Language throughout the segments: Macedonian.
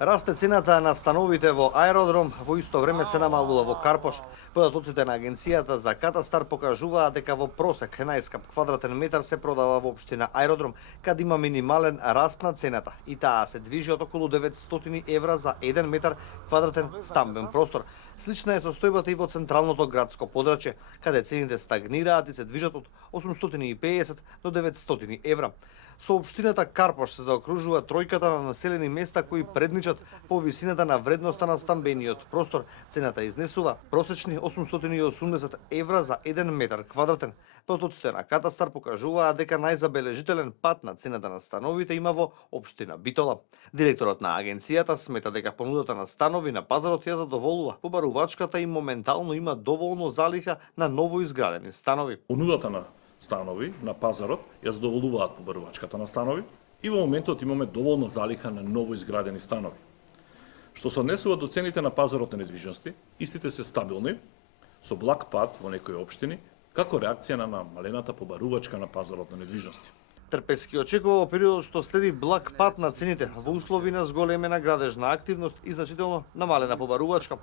Расте цената на становите во аеродром, во исто време се намалува во Карпош. Податоците на Агенцијата за катастар покажуваат дека во просек најскап квадратен метар се продава во општина Аеродром, каде има минимален раст на цената и таа се движи од околу 900 евра за 1 метар квадратен стамбен простор. Слична е состојбата и во централното градско подрачје, каде цените стагнираат и се движат од 850 до 900 евра. Со општината Карпош се заокружува тројката на населени места кои предничат по висината на вредноста на стамбениот простор. Цената изнесува просечни 880 евра за 1 метар квадратен. Податоците на катастар покажуваат дека најзабележителен пат на цената на становите има во општина Битола. Директорот на агенцијата смета дека понудата на станови на пазарот ја задоволува побарувачката и моментално има доволно залиха на ново изградени станови. Понудата на станови на пазарот ја задоволуваат побарувачката на станови и во моментот имаме доволно залиха на ново изградени станови. Што се однесува до цените на пазарот на недвижности, истите се стабилни, со благ пад во некои општини, како реакција на намалената побарувачка на пазарот на недвижности. Трпески очекува во периодот што следи благ пат на цените во услови на зголемена градежна активност и значително намалена побарувачка.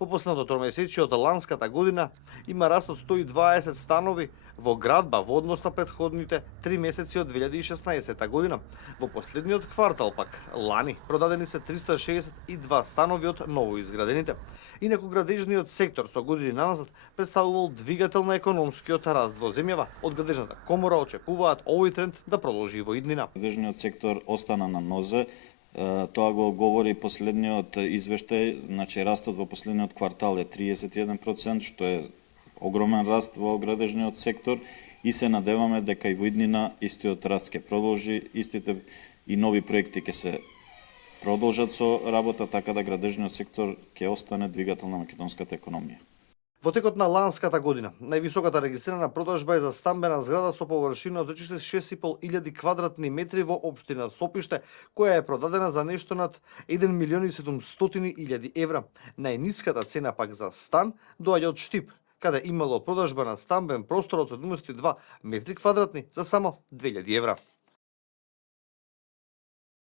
Во последното тромесечие од ланската година има раст од 120 станови во градба во однос на претходните 3 месеци од 2016 година. Во последниот квартал пак, лани, продадени се 362 станови од ново изградените. Инаку градежниот сектор со години назад представувал двигател на економскиот раст во земјава. Од градежната комора очекуваат овој тренд да продолжи во иднина. Градежниот сектор остана на нозе. Тоа го говори последниот извештај, значи растот во последниот квартал е 31%, што е огромен раст во градежниот сектор и се надеваме дека и во иднина истиот раст ќе продолжи, истите и нови проекти ќе се продолжат со работа, така да градежниот сектор ќе остане двигател на македонската економија. Во текот на ланската година, највисоката регистрирана продажба е за стамбена зграда со површина од 6.500 квадратни метри во општина Сопиште, која е продадена за нешто над 1.700.000 евра. Најниската цена пак за стан доаѓа од Штип, каде имало продажба на стамбен простор од 72 метри квадратни за само 2.000 евра.